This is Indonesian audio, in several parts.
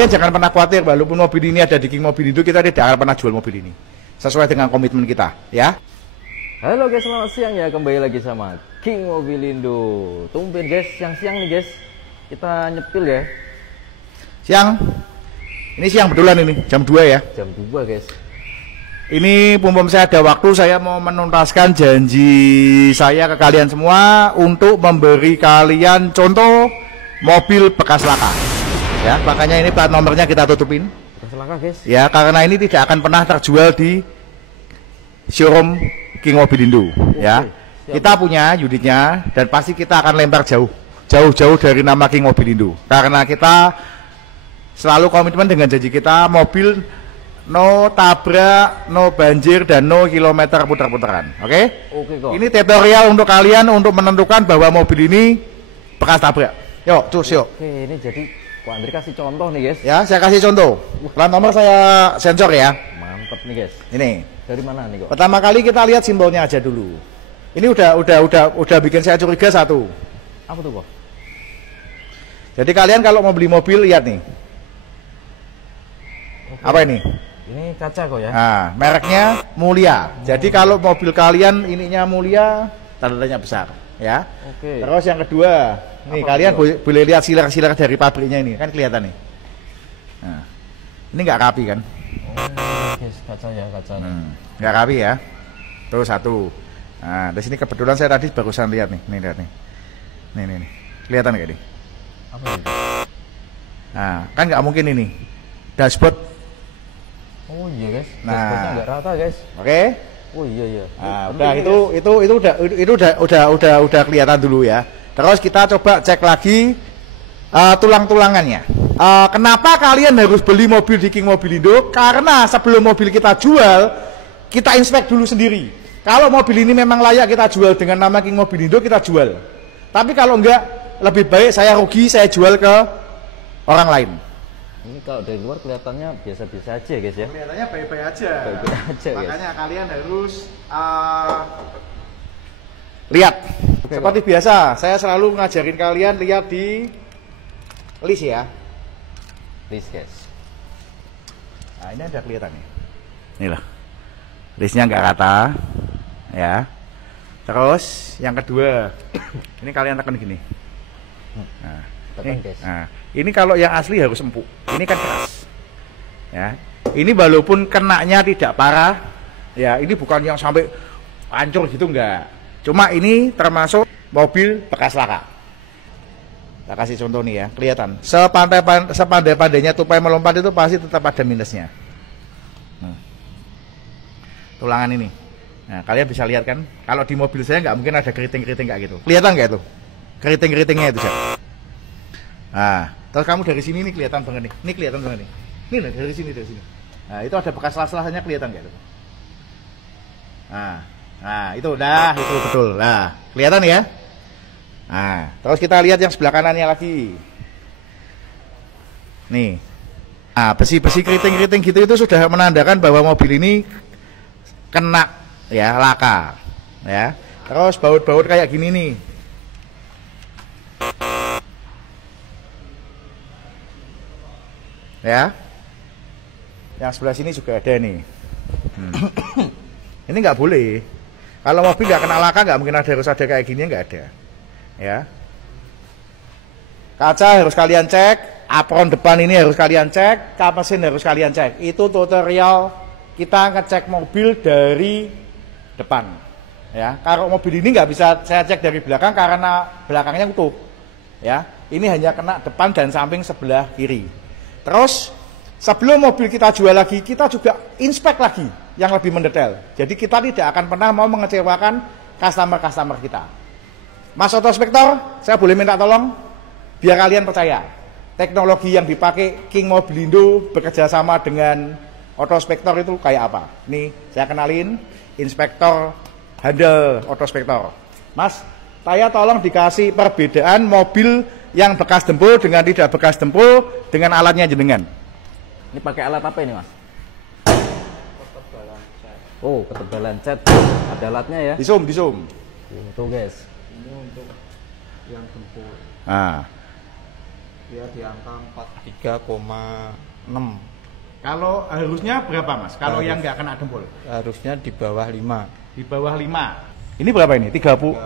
Jangan pernah khawatir, walaupun mobil ini ada di King Mobilindo, kita tidak akan pernah jual mobil ini. Sesuai dengan komitmen kita, ya. Halo guys, selamat siang ya. Kembali lagi sama King Mobilindo. Tumben guys, siang-siang nih guys. Kita nyepil ya. Siang. Ini siang betulan ini, jam 2 ya. Jam 2 guys. Ini mumpung saya ada waktu, saya mau menuntaskan janji saya ke kalian semua untuk memberi kalian contoh mobil bekas laka. Ya, makanya ini plat nomornya kita tutupin. Bekas laka guys. Ya, karena ini tidak akan pernah terjual di showroom King Mobilindo. Ya, siap. Kita punya unitnya dan pasti kita akan lempar jauh dari nama King Mobilindo. Karena kita selalu komitmen dengan janji kita, mobil no tabrak, no banjir, dan no kilometer putar-putaran. Oke? Oke kok. Ini tutorial untuk kalian untuk menentukan bahwa mobil ini bekas tabrak. Yuk, cus yuk. Oke, ini jadi Pak Andri kasih contoh nih guys. Ya, saya kasih contoh. Plat nomor saya sensor ya. Mantep nih guys. Ini. Dari mana nih kok? Pertama kali kita lihat simbolnya aja dulu. Ini udah bikin saya curiga satu. Apa tuh kok? Jadi kalian kalau mau beli mobil lihat nih. Oke. Apa ini? Ini kaca kok ya. Nah, mereknya Mulia. Jadi kalau mobil kalian ininya Mulia, tandanya besar, ya. Oke. Terus yang kedua, nih Apa kalian itu? boleh lihat siler-siler dari pabriknya ini, kan kelihatan nih. Nah, ini nggak rapi kan? Oh, guys, kaca ya, kaca. Nggak rapi ya. Terus satu. Nah, di sini kebetulan saya tadi barusan lihat nih, lihat nih. Nih. Kelihatan nggak nih? Apa itu? Nah, kan nggak mungkin ini. Dashboard. Oh iya guys. Nah. Dashboardnya nggak rata guys. Oke? Oh iya. Nah, Penting udah nih, itu udah kelihatan dulu ya. Terus kita coba cek lagi tulang-tulangannya. Kenapa kalian harus beli mobil di King Mobilindo? Karena sebelum mobil kita jual, kita inspek dulu sendiri. Kalau mobil ini memang layak kita jual dengan nama King Mobilindo, kita jual. Tapi kalau enggak, lebih baik saya rugi, saya jual ke orang lain. Ini kalau dari luar kelihatannya biasa-biasa aja guys ya. Kelihatannya baik-baik aja. Baik-baik aja, guys. Makanya kalian harus lihat. Oke, Seperti biasa, saya selalu ngajarin kalian lihat di list ya. List guys. Nah, ini ada kelihatan nih. Ini loh. Listnya nggak rata, ya. Terus yang kedua, ini kalian tekan gini. Nah, Tekan, ini, guys. nah, ini kalau yang asli harus empuk. Ini kan keras. Ya. Ini walaupun kenanya tidak parah, ya ini bukan yang sampai hancur gitu enggak. Cuma ini termasuk mobil bekas laka. Kita kasih contoh nih ya, kelihatan. Sepandai-pandainya tupai melompat itu pasti tetap ada minusnya. Tulangan ini. Nah, kalian bisa lihat kan, kalau di mobil saya nggak mungkin ada keriting-keriting kayak gitu. Kelihatan nggak itu? Keriting-keritingnya itu, Cak. Nah, terus kamu dari sini nih kelihatan banget nih. Ini kelihatan banget nih. Ini loh, dari sini. Nah, itu ada bekas las-lasnya kelihatan nggak itu? Nah, itu betul. Nah, kelihatan ya? Nah, terus kita lihat yang sebelah kanannya lagi. Nih. Nah, besi-besi keriting-keriting gitu itu sudah menandakan bahwa mobil ini kena ya laka ya. Terus baut-baut kayak gini nih. Ya. Yang sebelah sini juga ada nih. Ini nggak boleh. Kalau mobil nggak kena laka nggak mungkin harus ada kayak gini, nggak ada. Ya. Kaca harus kalian cek, apron depan ini harus kalian cek, kap mesin harus kalian cek. Itu tutorial kita ngecek mobil dari depan. Ya, kalau mobil ini nggak bisa saya cek dari belakang karena belakangnya utuh. Ya, ini hanya kena depan dan samping sebelah kiri. Terus sebelum mobil kita jual lagi, kita juga inspek lagi yang lebih mendetail. Jadi kita tidak akan pernah mau mengecewakan customer kita. Mas Otospektor, saya boleh minta tolong biar kalian percaya teknologi yang dipakai King Mobilindo bekerja sama dengan Otospektor itu kayak apa? Nih, saya kenalin Inspektor Handel Otospektor. Mas, saya tolong dikasih perbedaan mobil yang bekas dempul dengan tidak bekas dempul dengan alatnya jenengan. Ini pakai alat apa ini mas? Ketebalan cat. Oh, ketebalan cat. Ada alatnya ya? Di zoom. Tuh guys. Ini untuk yang dempul. Nah, dia di angka 43,6. Kalau harusnya berapa Mas? Kalau yang nggak kena dempul? Harusnya di bawah 5. Di bawah 5. Ini berapa ini? 32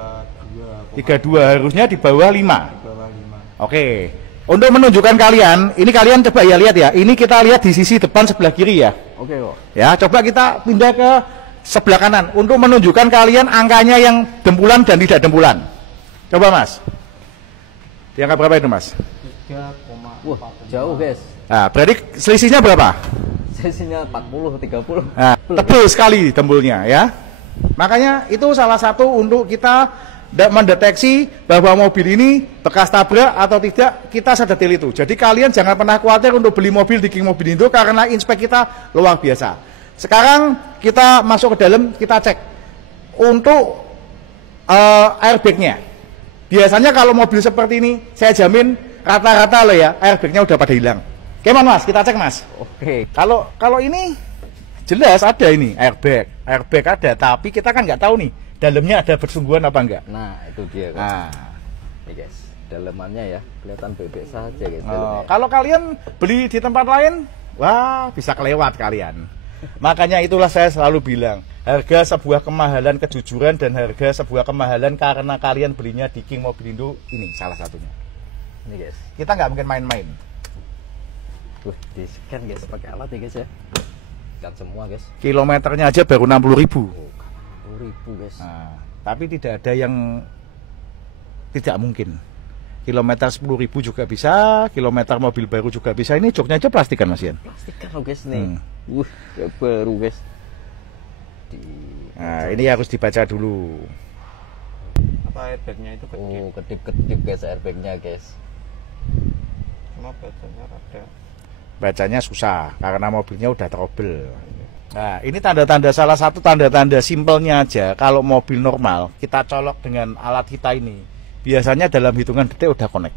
harusnya di bawah 5. Di bawah 5. Oke. Untuk menunjukkan kalian, ini kalian coba ya lihat ya. Ini kita lihat di sisi depan sebelah kiri ya. Oke kok. Ya, coba kita pindah ke sebelah kanan untuk menunjukkan kalian angkanya yang dempulan dan tidak dempulan. Coba Mas. Di angka berapa itu Mas? 3,4. Wah, jauh guys. Nah, berarti selisihnya berapa? Sesinya 40 30. Nah, tebal sekali dempulnya ya. Makanya itu salah satu untuk kita mendeteksi bahwa mobil ini bekas tabrak atau tidak, kita sedetil itu. Jadi kalian jangan pernah khawatir untuk beli mobil di King Mobilindo karena inspek kita luar biasa. Sekarang kita masuk ke dalam, kita cek untuk airbagnya. Biasanya kalau mobil seperti ini, saya jamin rata-rata loh ya, airbagnya udah pada hilang. Gimana Mas? Kita cek Mas. Oke. Kalau ini jelas ada ini airbag ada, tapi kita kan nggak tahu nih dalamnya ada bersungguhan apa enggak. Nah, itu dia guys. Nah, Nih guys, dalemannya ya kelihatan bebek saja guys. kalau kalian beli di tempat lain, wah bisa kelewat kalian. Makanya itulah saya selalu bilang, harga sebuah kemahalan kejujuran dan harga sebuah kemahalan karena kalian belinya di King Mobilindo, ini salah satunya. Ini guys. Kita nggak mungkin main-main. Tuh, di scan guys pakai alat ya guys ya. Scan semua guys. Kilometernya aja baru 60.000. Oh, 40.000 guys. Nah, tapi tidak ada yang tidak mungkin. Kilometer 10.000 juga bisa, kilometer mobil baru juga bisa. Ini joknya aja plastikan Mas Ian. Plastikan loh guys nih. Ya baru guys. Nah, ini harus dibaca dulu. Apa airbagnya itu kedip? Oh, kedip-kedip guys airbagnya guys. Cuma bacanya rada. Bacanya susah karena mobilnya udah trouble. Nah, ini tanda-tanda, salah satu tanda-tanda simpelnya aja. Kalau mobil normal kita colok dengan alat kita ini, biasanya dalam hitungan detik udah connect.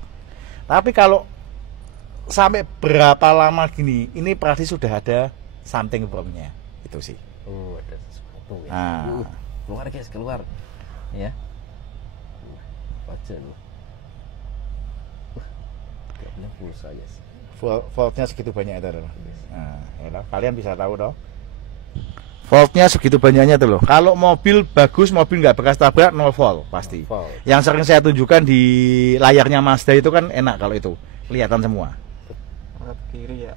Tapi kalau sampai berapa lama gini, ini pasti sudah ada something wrong-nya. Itu sih. Oh, ada sesuatu guys. Nah. Keluar guys, keluar. Ya. Baca lu. Kayaknya pulsa guys. Voltnya segitu banyak itu loh. Nah, ya, kalian bisa tahu dong. Voltnya segitu banyaknya tuh loh. Kalau mobil bagus, mobil nggak bekas tabrak, 0 volt pasti. 0 volt. Yang sering saya tunjukkan di layarnya Mazda itu kan enak kalau itu kelihatan semua. Kiri ya.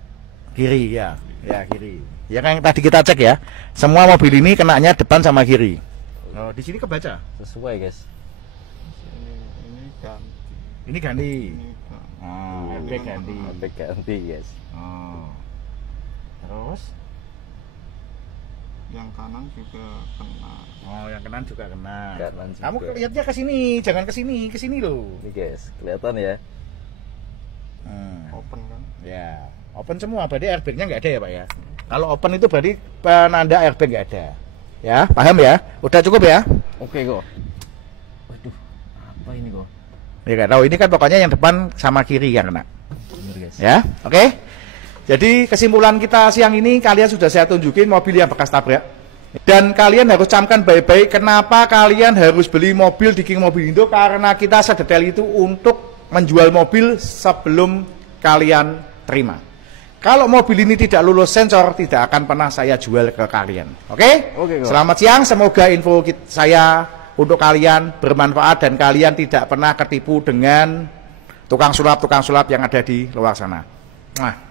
Kiri ya, ya kiri. Ya kan yang tadi kita cek ya. Semua mobil ini kenanya depan sama kiri. Oh, di sini kebaca. Sesuai guys. Ini ganti. Ini ganti. Ini Oh, airbag ganti. Airbag ganti guys. Oh. Terus? Yang kanan juga kena. Oh, yang kanan juga kena. Kanan juga. Kamu lihatnya ke sini, jangan ke sini loh. Ini guys, kelihatan ya. Open kan? Ya, open semua. Berarti airbagnya nggak ada ya Pak ya? Kalau open itu berarti penanda airbag nggak ada. Ya, paham ya? Udah cukup ya? Oke kok. Waduh, apa ini kok? Ya nggak tahu. Ini kan pokoknya yang depan sama kiri yang kena. Bener guys. Ya, oke. Jadi kesimpulan kita siang ini, kalian sudah saya tunjukin mobil yang bekas tabrak. Dan kalian harus camkan baik-baik kenapa kalian harus beli mobil di King Mobilindo, karena kita sedetail itu untuk menjual mobil sebelum kalian terima. Kalau mobil ini tidak lulus sensor, tidak akan pernah saya jual ke kalian. Oke? Oke, Selamat siang, semoga info saya untuk kalian bermanfaat dan kalian tidak pernah ketipu dengan tukang sulap yang ada di luar sana. Nah.